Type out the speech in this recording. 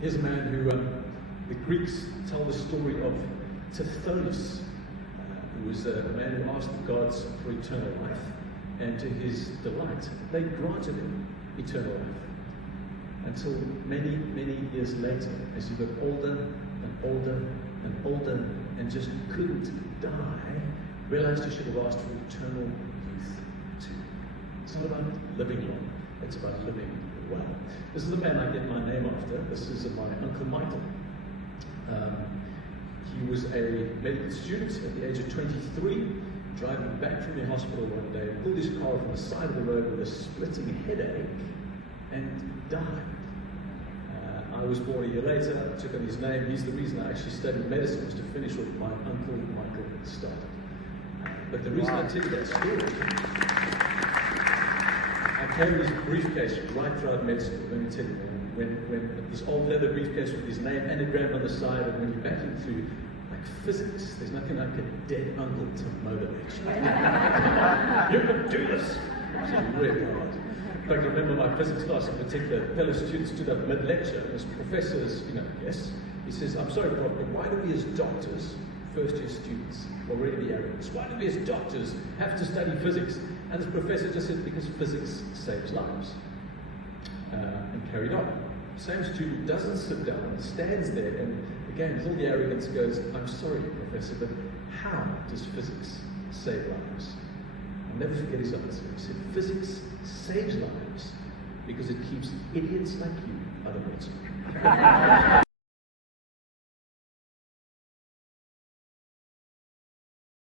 Here's a man who the Greeks tell the story of Tithonus, who was a man who asked the gods for eternal life, and to his delight, they granted him eternal life. Until many, many years later, as he got older and older and older and just couldn't die, realized he should have asked for eternal youth too. It's not about living long, it's about living well. This is the man I get my name after. This is my Uncle Michael. He was a medical student at the age of 23, driving back from the hospital one day, pulled his car from the side of the road with a splitting headache and died. I was born a year later, I took on his name. He's the reason I actually studied medicine, was to finish what my Uncle Michael had started. But the reason I tell you that story, I carried this briefcase right throughout med school. Let me tell you, when this old leather briefcase with his name anagram on the side, and when you're backing through like physics, there's nothing like a dead uncle to motivate you. You can do this. It's really hard. In fact, I remember my physics class in particular, fellow students stood up mid-lecture, and this professor is, yes, he says, I'm sorry, Prof, but why do we as doctors, first-year students, already the arrogance, why do we as doctors have to study physics? And this professor just said, because physics saves lives. And carried on. Same student doesn't sit down, stands there, and again, with all the arrogance goes, I'm sorry, Professor, but how does physics save lives? I'll never forget his answer. He said, physics saves lives because it keeps idiots like you out of water.